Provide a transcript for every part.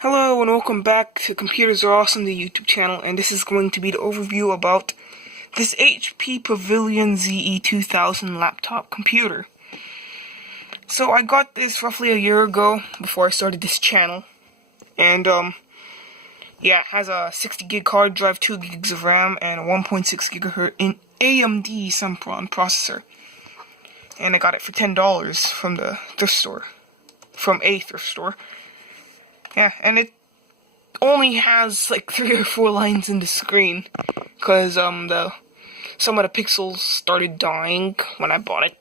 Hello and welcome back to Computers Are Awesome, the YouTube channel, and this is going to be the overview about this HP Pavilion ze2000 laptop computer. So I got this roughly a year ago before I started this channel, and yeah, it has a 60 gig hard drive, 2 gigs of RAM, and a 1.6 gigahertz in AMD Sempron processor. And I got it for $10 from the thrift store, from a thrift store. Yeah, and it only has like 3 or 4 lines in the screen, because some of the pixels started dying when I bought it.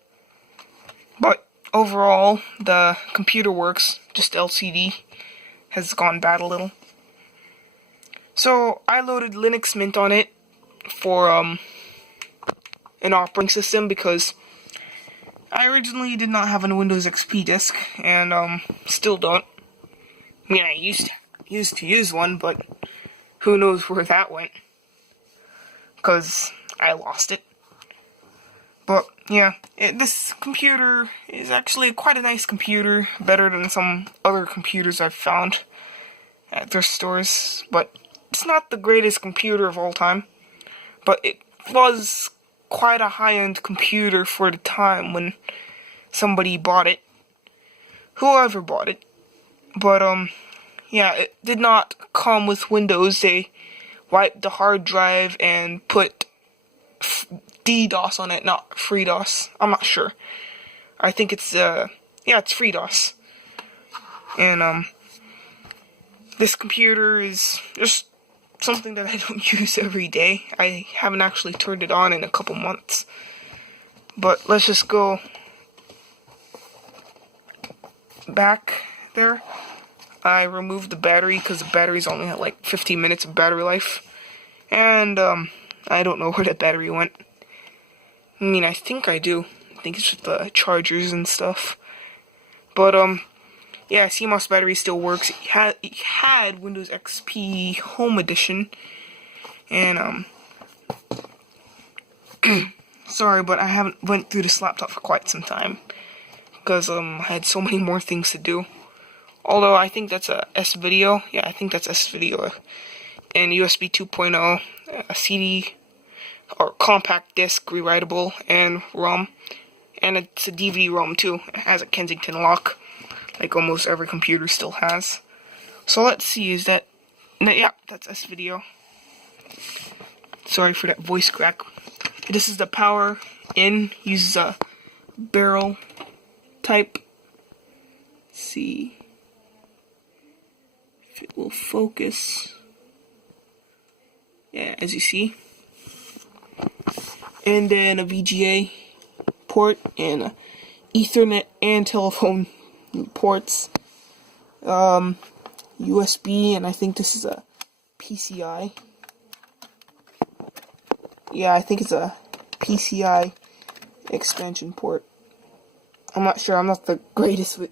But overall, the computer works, just LCD has gone bad a little. So I loaded Linux Mint on it for an operating system, because I originally did not have a Windows XP disk, and still don't. I mean, I used to use one, but who knows where that went, because I lost it. But yeah, this computer is actually quite a nice computer, better than some other computers I've found at thrift stores. But it's not the greatest computer of all time, but it was quite a high-end computer for the time when somebody bought it, whoever bought it. But yeah, it did not come with Windows. They wiped the hard drive and put DDoS on it, not FreeDOS. I'm not sure. I think it's yeah, it's FreeDOS. And this computer is just something that I don't use every day. I haven't actually turned it on in a couple months. But let's just go back there. I removed the battery because the battery's only had like 15 minutes of battery life. And I don't know where the battery went. I mean, I think I do. I think it's with the chargers and stuff. But yeah, CMOS battery still works. It had Windows XP Home Edition. And sorry, but I haven't went through this laptop for quite some time, because I had so many more things to do. Although I think that's a S-Video. Yeah, I think that's S-Video. And USB 2.0, a CD or compact disc, rewritable, and ROM. And it's a DVD-ROM too. It has a Kensington lock, like almost every computer still has. So let's see, is that... Yeah, that's S-Video. Sorry for that voice crack. This is the power in. Uses a barrel type. Let's see if it will focus. Yeah, as you see. And then a VGA port and a Ethernet and telephone ports. USB, and I think this is a PCI. Yeah, I think it's a PCI expansion port. I'm not sure. I'm not the greatest with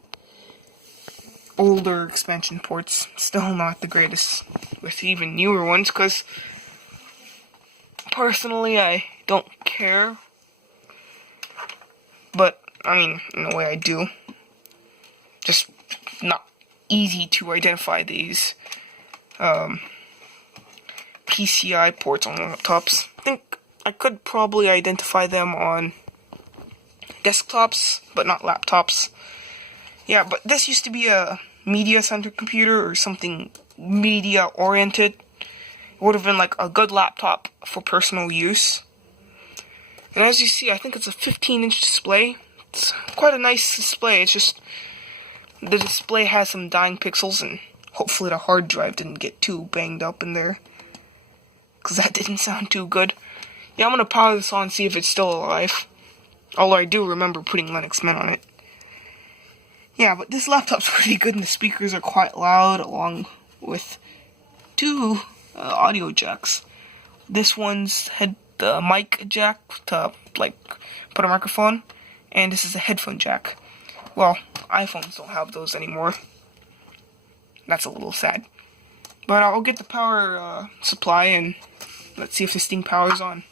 older expansion ports. Still not the greatest with even newer ones, because personally I don't care. But I mean, in a way I do. Just not easy to identify these PCI ports on laptops. I think I could probably identify them on desktops, but not laptops. Yeah, but this used to be a media center computer or something media oriented. It would have been like a good laptop for personal use. And as you see, I think it's a 15-inch display. It's quite a nice display. It's just the display has some dying pixels, and hopefully the hard drive didn't get too banged up in there, because that didn't sound too good. Yeah, I'm gonna power this on and see if it's still alive. Although I do remember putting Linux Mint on it. Yeah, but this laptop's pretty good, and the speakers are quite loud, along with 2 audio jacks. This one's had the mic jack to, like, put a microphone, and this is a headphone jack. Well, iPhones don't have those anymore. That's a little sad. But I'll get the power supply, and let's see if this thing powers on.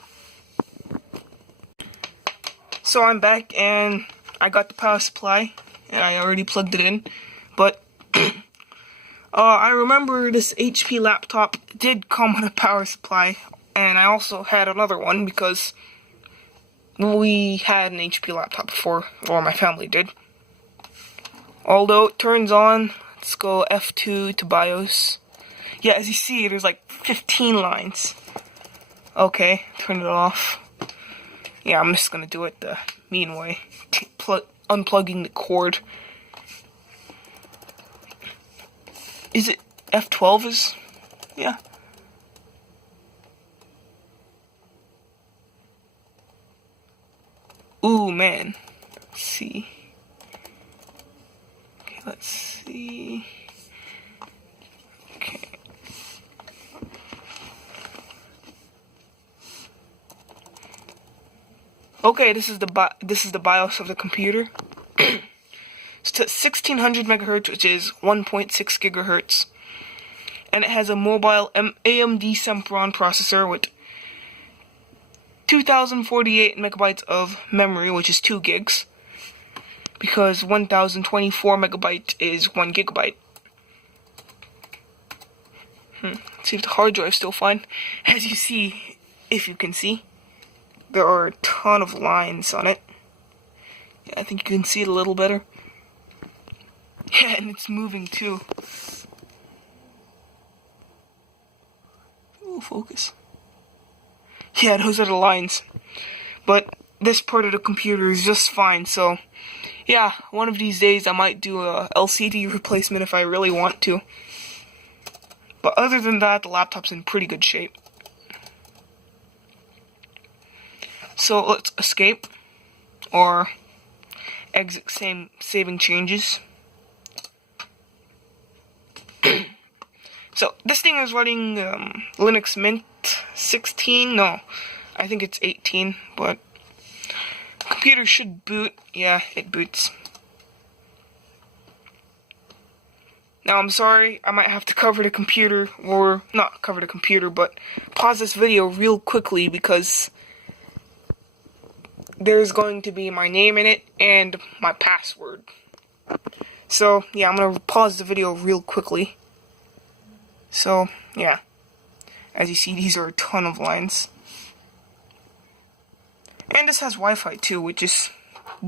So I'm back, and I got the power supply, and I already plugged it in, but I remember this HP laptop did come with a power supply, and I also had another one because we had an HP laptop before, or my family did. Although it turns on, let's go F2 to BIOS. Yeah, as you see, there's like 15 lines. Okay, turn it off. Yeah, I'm just gonna do it the mean way. Unplugging the cord. Is it F12 is? Yeah. Ooh, man. Let's see. Okay, let's see. Okay. Okay, this is the BIOS of the computer. It's 1600 megahertz, which is 1.6 gigahertz, and it has a mobile AMD Sempron processor with 2048 megabytes of memory, which is 2 gigs, because 1024 megabyte is 1 gigabyte. Let's see if the hard drive's still fine. As you see, if you can see, there are a ton of lines on it. Yeah, I think you can see it a little better. Yeah, and it's moving too. Ooh, focus. Yeah, those are the lines. But this part of the computer is just fine, so yeah, one of these days I might do a LCD replacement if I really want to. But other than that, the laptop's in pretty good shape. So let's escape, or exit saving changes. So this thing is running Linux Mint 16, no, I think it's 18, but computer should boot. Yeah, it boots. Now I'm sorry, I might have to cover the computer, or not cover the computer, but pause this video real quickly because there's going to be my name in it and my password. So yeah, I'm gonna pause the video real quickly. So yeah, as you see, these are a ton of lines. And this has Wi-Fi too, which is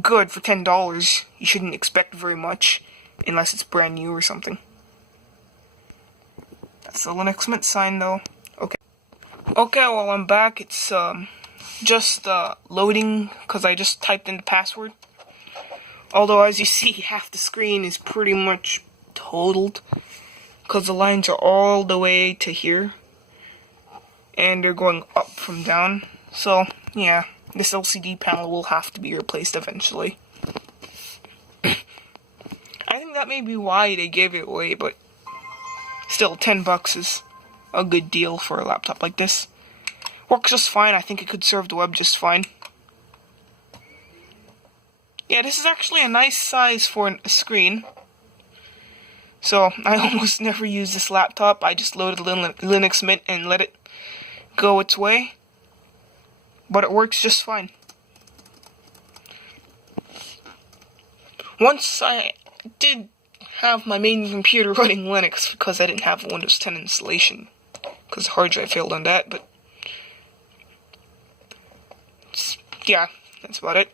good for $10. You shouldn't expect very much, unless it's brand new or something. That's the Linux Mint sign though. Okay. Okay, well I'm back. It's just loading because I just typed in the password. Although as you see, half the screen is pretty much totaled because the lines are all the way to here and they're going up from down. So yeah, this LCD panel will have to be replaced eventually. I think that may be why they gave it away, but still, $10 is a good deal for a laptop like this. Works just fine. I think it could serve the web just fine. Yeah, this is actually a nice size for a screen. So, I almost never use this laptop. I just loaded Linux Mint and let it go its way. But it works just fine. Once I did have my main computer running Linux because I didn't have a Windows 10 installation because the hard drive failed on that, but yeah, that's about it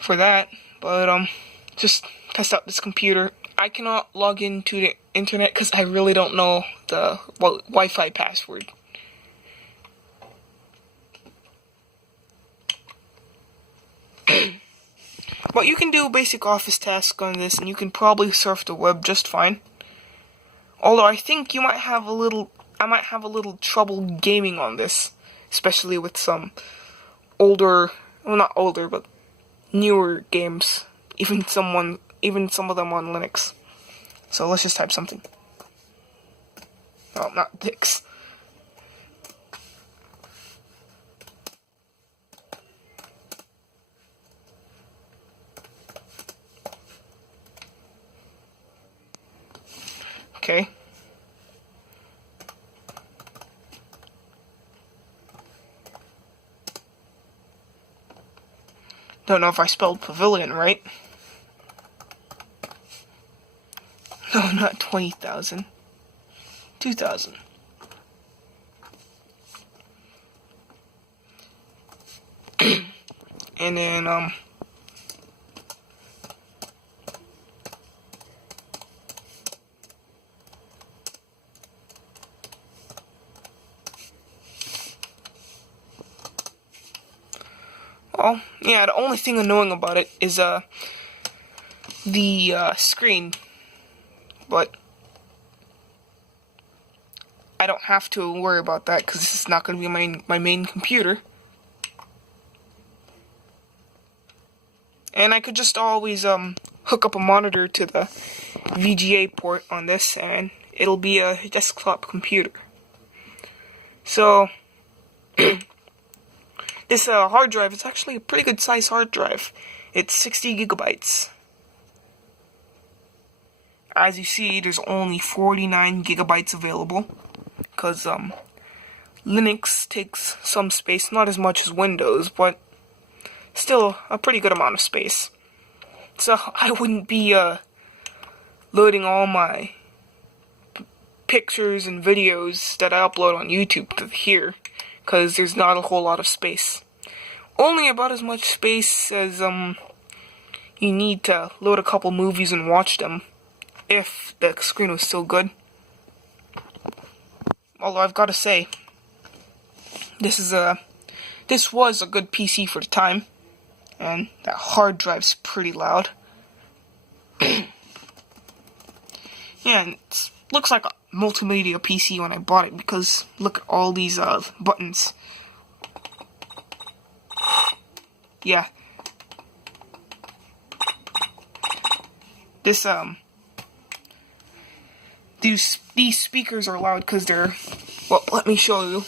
for that. But just test out this computer. I cannot log into the internet because I really don't know the Wi-Fi password. But you can do basic office tasks on this, and you can probably surf the web just fine. Although I think I might have a little trouble gaming on this, especially with some older, well not older, but newer games. Even some of them on Linux. So let's just type something. Oh, not dicks. Okay. Don't know if I spelled pavilion right. not 20,000. 2,000. And then, well, yeah, the only thing annoying about it is, the, screen. But I don't have to worry about that because this is not going to be my main computer. And I could just always hook up a monitor to the VGA port on this, and it'll be a desktop computer. So this hard drive is actually a pretty good size hard drive. It's 60 gigabytes. As you see, there's only 49 gigabytes available, because Linux takes some space, not as much as Windows, but still a pretty good amount of space. So I wouldn't be loading all my pictures and videos that I upload on YouTube to here, because there's not a whole lot of space. Only about as much space as you need to load a couple movies and watch them, if the screen was still good. Although I've got to say, this was a good PC for the time, and that hard drive's pretty loud. Yeah, and it looks like a multimedia PC when I bought it, because look at all these buttons. Yeah. This these speakers are loud because they're, well, let me show you.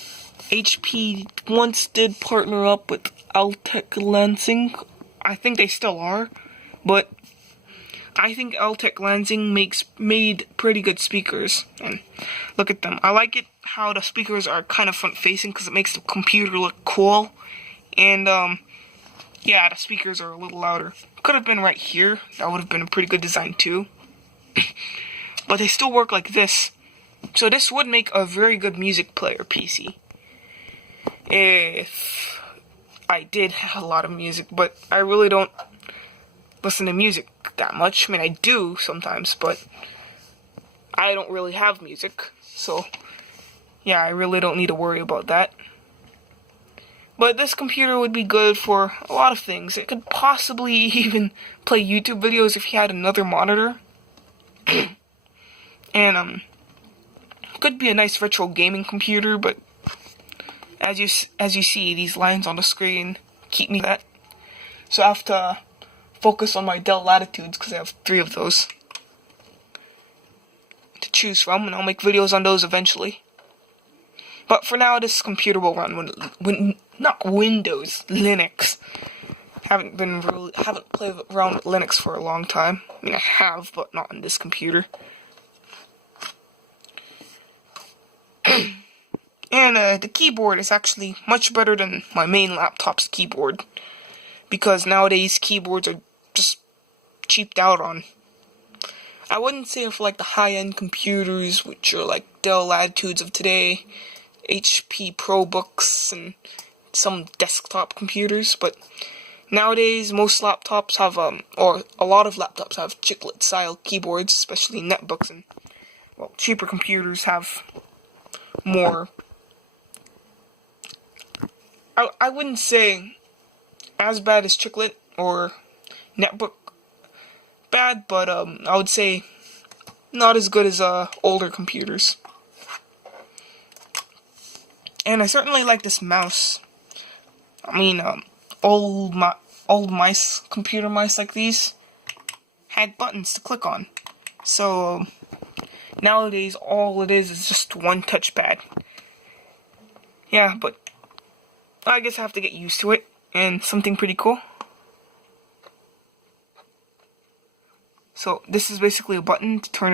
HP once did partner up with Altec Lansing. I think they still are, but I think Altec Lansing made pretty good speakers. And look at them. I like it how the speakers are kind of front facing because it makes the computer look cool. And yeah, the speakers are a little louder. Could have been right here. That would have been a pretty good design too. But they still work like this. So this would make a very good music player PC. If I did have a lot of music, but I really don't listen to music that much. I mean, I do sometimes, but I don't really have music. So, yeah, I really don't need to worry about that. But this computer would be good for a lot of things. It could possibly even play YouTube videos if you had another monitor. And could be a nice retro gaming computer, but as you see, these lines on the screen keep me that. So I have to focus on my Dell Latitudes because I have 3 of those to choose from, and I'll make videos on those eventually. But for now, this computer will run not Windows, Linux. Haven't played around with Linux for a long time. I mean, I have, but not on this computer. And the keyboard is actually much better than my main laptop's keyboard, because nowadays keyboards are just cheaped out on. I wouldn't say for like the high-end computers, which are like Dell Latitudes of today, HP ProBooks, and some desktop computers, but nowadays most laptops have, or a lot of laptops have chiclet-style keyboards, especially netbooks, and, well, cheaper computers have more. I wouldn't say as bad as chiclet or netbook bad, but I would say not as good as older computers. And I certainly like this mouse. I mean, old mice, computer mice like these, had buttons to click on. So nowadays, all it is just one touchpad. Yeah, but I guess I have to get used to it, and something pretty cool. So this is basically a button to turn